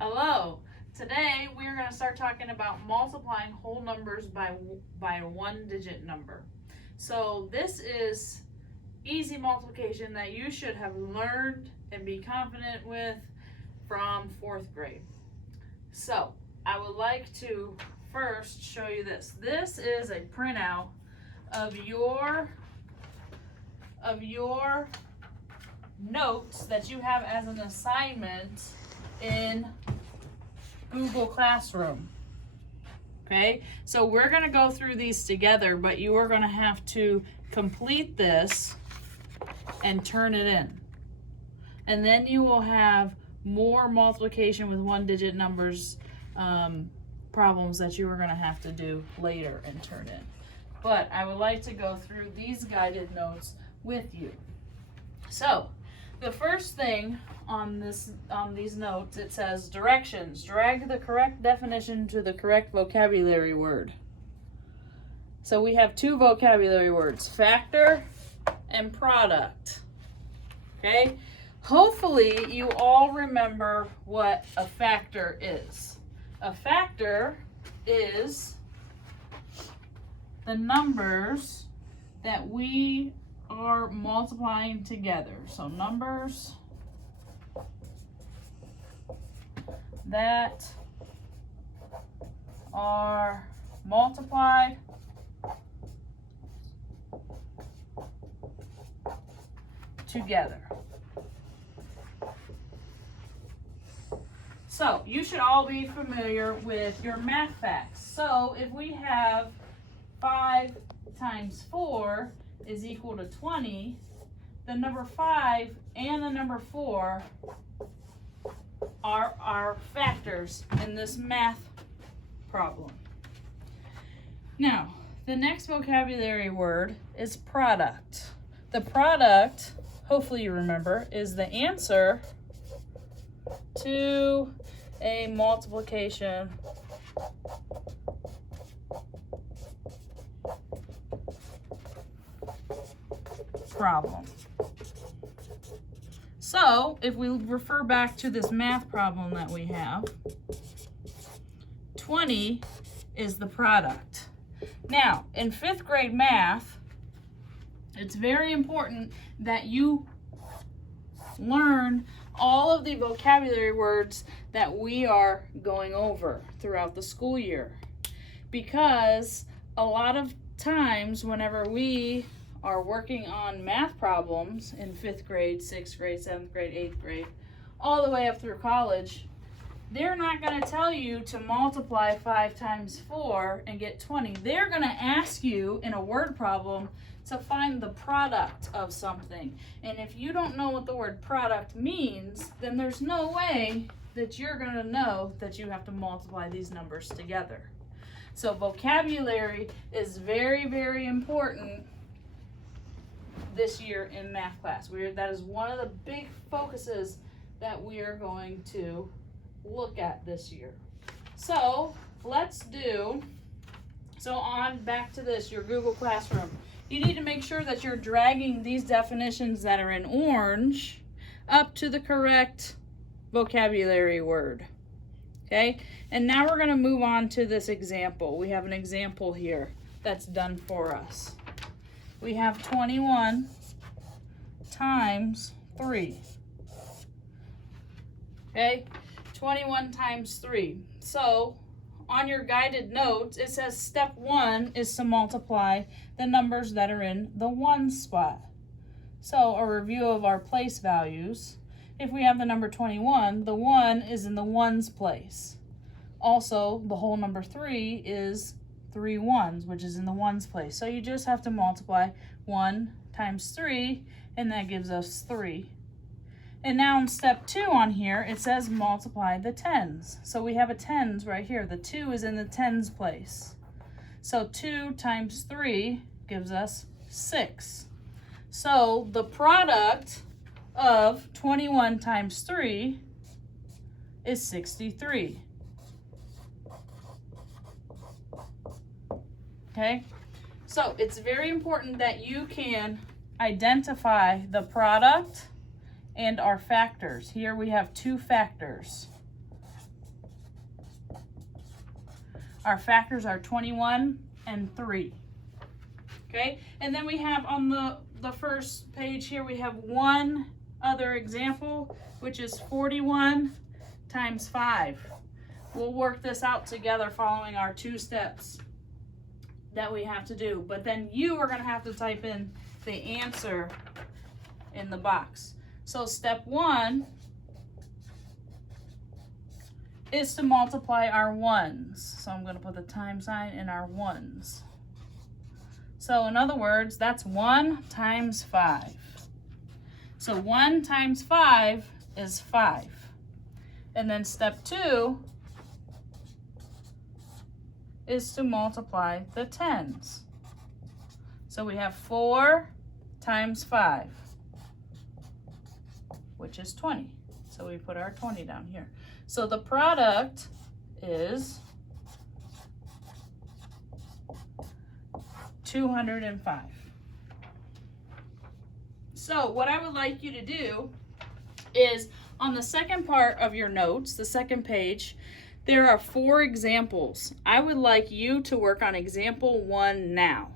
Hello. Today we are going to start talking about multiplying whole numbers by a one-digit number. So this is easy multiplication that you should have learned and be confident with from 4th grade. So I would like to first show you this. This is a printout of your notes that you have as an assignment in Google Classroom. Okay, so we're going to go through these together, but you are going to have to complete this and turn it in. And then you will have more multiplication with one-digit numbers problems that you are going to have to do later and turn in. But I would like to go through these guided notes with you. So the first thing on these notes, it says directions. Drag the correct definition to the correct vocabulary word. So we have two vocabulary words, factor and product. Okay? Hopefully you all remember what a factor is. A factor is the numbers that we are multiplying together. So numbers that are multiplied together. So you should all be familiar with your math facts. So if we have 5 times 4 is equal to 20, the number 5 and the number 4 are our factors in this math problem. Now, the next vocabulary word is product. The product, hopefully you remember, is the answer to a multiplication problem. So, if we refer back to this math problem that we have, 20 is the product. Now, in 5th grade math, it's very important that you learn all of the vocabulary words that we are going over throughout the school year. Because a lot of times whenever we are working on math problems in 5th grade, 6th grade, 7th grade, 8th grade, all the way up through college, they're not going to tell you to multiply 5 times 4 and get 20. They're going to ask you in a word problem to find the product of something. And if you don't know what the word product means, then there's no way that you're going to know that you have to multiply these numbers together. So vocabulary is very, very important this year in math class. That is one of the big focuses that we are going to look at this year. So let's do, back to this, your Google Classroom. You need to make sure that you're dragging these definitions that are in orange up to the correct vocabulary word. Okay, and now we're going to move on to this example. We have an example here that's done for us. We have 21 times 3. Okay, 21 times 3. So on your guided notes, it says step 1 is to multiply the numbers that are in the 1 spot. So a review of our place values. If we have the number 21, the 1 is in the 1's place. Also, the whole number 3 is 3 ones, which is in the 1's place. So you just have to multiply 1 times 3, and that gives us 3. And now in step 2 on here, it says multiply the 10s. So we have a 10s right here. The 2 is in the 10's place. So 2 times 3 gives us 6. So the product of 21 times 3 is 63. Okay? So it's very important that you can identify the product and our factors. Here we have two factors. Our factors are 21 and 3. Okay, and then we have on the first page here, we have one other example, which is 41 times 5. We'll work this out together following our 2 steps that we have to do. But then you are going to have to type in the answer in the box. So step 1 is to multiply our 1s. So I'm going to put the times sign in our 1s. So in other words, that's 1 times 5. So 1 times 5 is 5. And then step 2 is to multiply the 10s. So we have 4 times 5, which is 20. So we put our 20 down here. So the product is 205. So what I would like you to do is on the second part of your notes, the second page, there are 4 examples. I would like you to work on example 1 now.